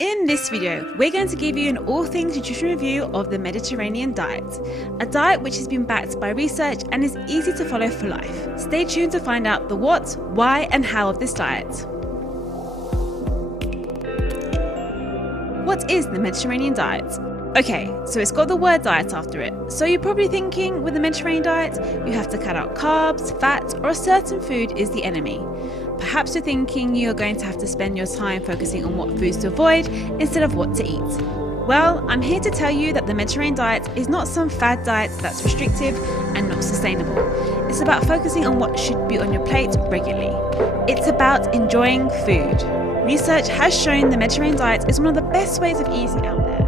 In this video, we're going to give you an all things nutrition review of the Mediterranean diet, a diet which has been backed by research and is easy to follow for life. Stay tuned to find out the what, why, and how of this diet. What is the Mediterranean diet? Okay, so it's got the word diet after it. So you're probably thinking with the Mediterranean diet, you have to cut out carbs, fat, or a certain food is the enemy. Perhaps you're thinking you're going to have to spend your time focusing on what foods to avoid instead of what to eat. Well, I'm here to tell you that the Mediterranean diet is not some fad diet that's restrictive and not sustainable. It's about focusing on what should be on your plate regularly. It's about enjoying food. Research has shown the Mediterranean diet is one of the best ways of eating out there.